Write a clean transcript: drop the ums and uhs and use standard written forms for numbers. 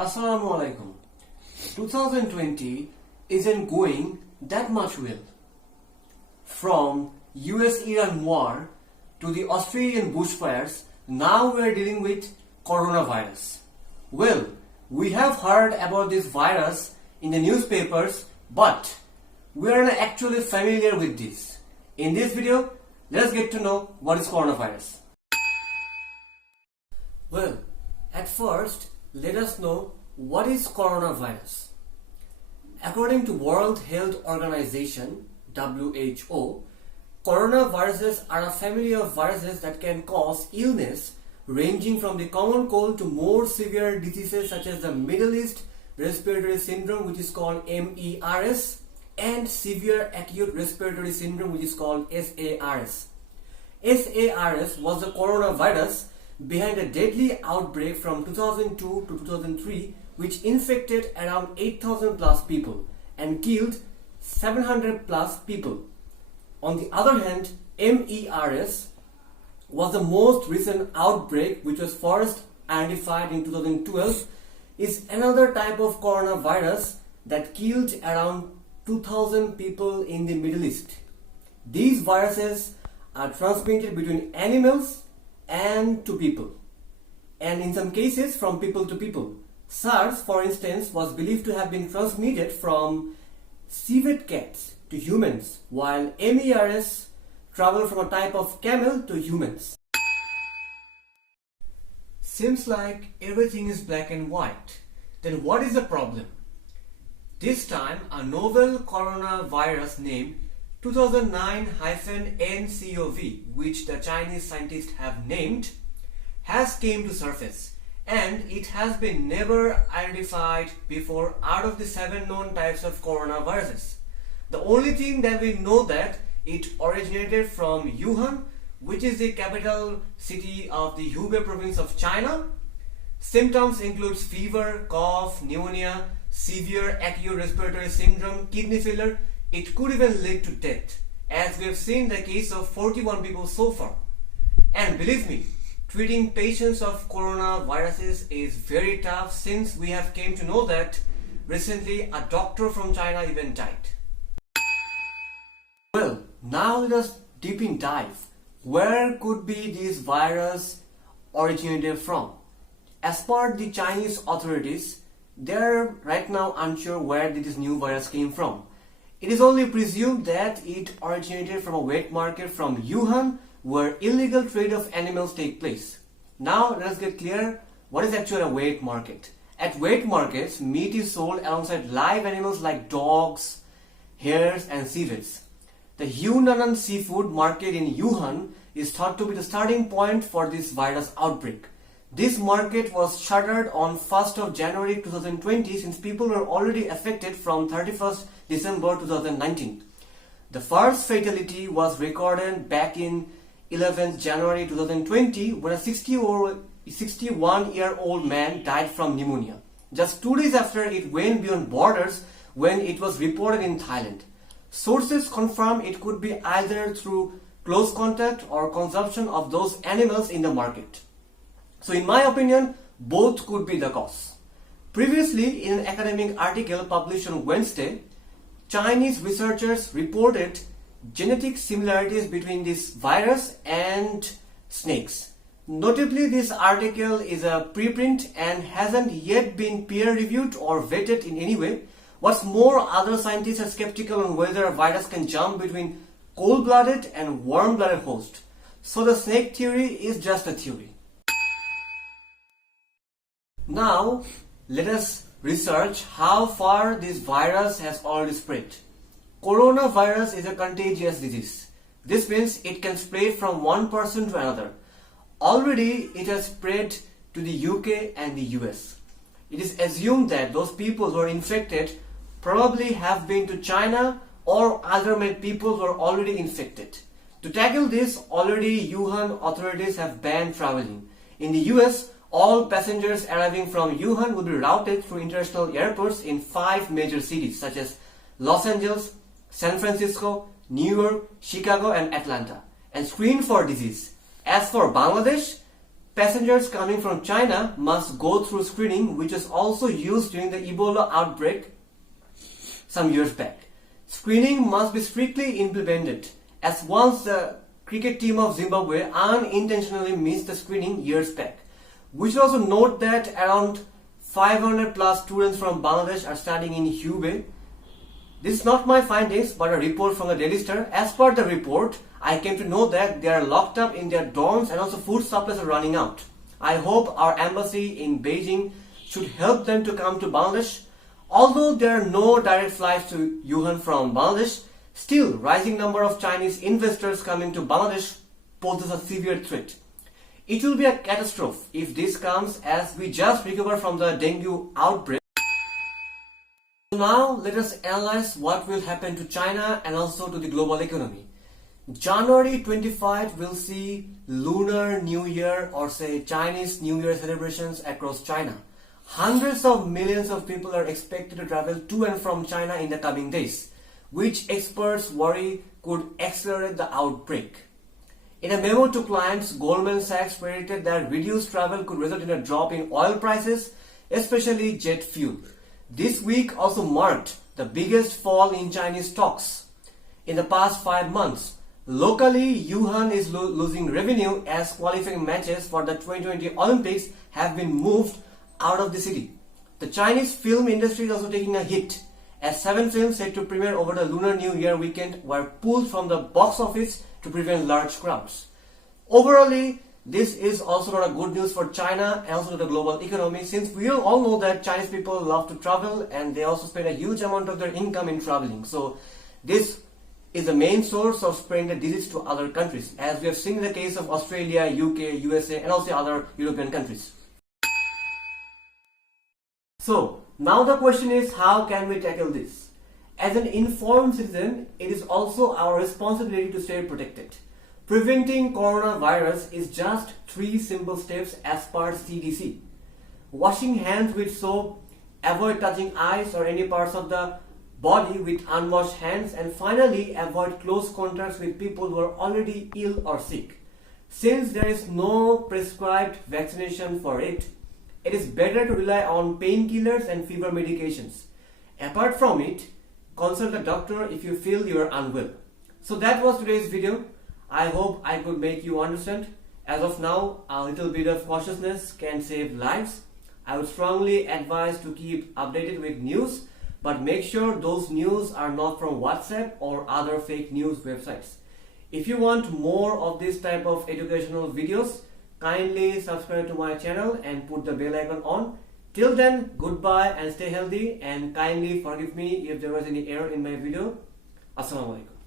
Assalamu alaikum. 2020 isn't going that much well. From US-Iran war to the Australian bushfires, now we are dealing with coronavirus. Well, we have heard about this virus in the newspapers, but we are not actually familiar with this. In this video, let's get to know what is coronavirus. Well, at first, let us know what is coronavirus. According to World Health Organization, WHO, coronaviruses are a family of viruses that can cause illness ranging from the common cold to more severe diseases such as the Middle East Respiratory Syndrome, which is called MERS, and severe Acute Respiratory Syndrome, which is called SARS. SARS was the coronavirus behind a deadly outbreak from 2002 to 2003, which infected around 8,000 plus people and killed 700 plus people. On the other hand, MERS was the most recent outbreak, which was first identified in 2012, is another type of coronavirus that killed around 2,000 people in the Middle East. These viruses are transmitted between animals and to people, and in some cases from people to people. SARS, for instance, was believed to have been transmitted from civet cats to humans, while MERS traveled from a type of camel to humans. Seems like everything is black and white. Then what is the problem? This time, a novel coronavirus named 2009-nCoV, which the Chinese scientists have named, has came to surface, and it has been never identified before out of the 7 known types of coronaviruses. The only thing that we know that it originated from Wuhan, which is the capital city of the Hubei province of China. Symptoms include fever, cough, pneumonia, severe acute respiratory syndrome, kidney failure. It could even lead to death, as we have seen the case of 41 people so far. And believe me, treating patients of coronaviruses is very tough, since we have came to know that recently a doctor from China even died. Well, now let us deep in dive. Where could be this virus originated from? As per the Chinese authorities, they are right now unsure where this new virus came from. It is only presumed that it originated from a wet market from Wuhan, where illegal trade of animals take place. Now let us get clear what is actually a wet market. At wet markets, meat is sold alongside live animals like dogs, hares and civets. The Yunnan seafood market in Wuhan is thought to be the starting point for this virus outbreak. This market was shuttered on 1st of January 2020, since people were already affected from 31st December 2019. The first fatality was recorded back in 11th January 2020, when a 61-year-old man died from pneumonia. Just 2 days after, it went beyond borders when it was reported in Thailand. Sources confirm it could be either through close contact or consumption of those animals in the market. So in my opinion, both could be the cause. Previously, in an academic article published on Wednesday, Chinese researchers reported genetic similarities between this virus and snakes. Notably, this article is a preprint and hasn't yet been peer-reviewed or vetted in any way. What's more, other scientists are skeptical on whether a virus can jump between cold-blooded and warm-blooded hosts. So the snake theory is just a theory. Now, let us research how far this virus has already spread. Coronavirus is a contagious disease. This means it can spread from one person to another. Already, it has spread to the UK and the US. It is assumed that those people who are infected probably have been to China, or other people who are already infected. To tackle this, already Wuhan authorities have banned traveling. In the US, all passengers arriving from Wuhan will be routed through international airports in 5 major cities such as Los Angeles, San Francisco, New York, Chicago and Atlanta, and screened for disease. As for Bangladesh, passengers coming from China must go through screening, which was also used during the Ebola outbreak some years back. Screening must be strictly implemented, as once the cricket team of Zimbabwe unintentionally missed the screening years back. We should also note that around 500 plus students from Bangladesh are studying in Hubei. This is not my findings, but a report from the Daily Star. As per the report, I came to know that they are locked up in their dorms and also food supplies are running out. I hope our embassy in Beijing should help them to come to Bangladesh. Although there are no direct flights to Wuhan from Bangladesh, still rising number of Chinese investors coming to Bangladesh poses a severe threat. It will be a catastrophe if this comes, as we just recover from the dengue outbreak. Now let us analyze what will happen to China and also to the global economy. January 25 will see Lunar New Year, or say Chinese New Year celebrations across China. Hundreds of millions of people are expected to travel to and from China in the coming days, which experts worry could accelerate the outbreak. In a memo to clients, Goldman Sachs predicted that reduced travel could result in a drop in oil prices, especially jet fuel. This week also marked the biggest fall in Chinese stocks in the past 5 months. Locally, Wuhan is losing revenue as qualifying matches for the 2020 Olympics have been moved out of the city. The Chinese film industry is also taking a hit, as 7 films set to premiere over the Lunar New Year weekend were pulled from the box office to prevent large crowds. Overall, this is also not a good news for China and also the global economy, since we all know that Chinese people love to travel and they also spend a huge amount of their income in traveling. So this is the main source of spreading the disease to other countries, as we have seen in the case of Australia, UK, USA and also other European countries. So now the question is, how can we tackle this? As an informed citizen, it is also our responsibility to stay protected. Preventing coronavirus is just 3 simple steps as per CDC. Washing hands with soap, avoid touching eyes or any parts of the body with unwashed hands, and finally avoid close contacts with people who are already ill or sick. Since there is no prescribed vaccination for it, it is better to rely on painkillers and fever medications. Apart from it, consult a doctor if you feel you are unwell. So that was today's video. I hope I could make you understand. As of now, a little bit of cautiousness can save lives. I would strongly advise to keep updated with news, but make sure those news are not from WhatsApp or other fake news websites. If you want more of this type of educational videos, kindly subscribe to my channel and put the bell icon on. Till then, goodbye and stay healthy, and kindly forgive me if there was any error in my video. Assalamu alaikum.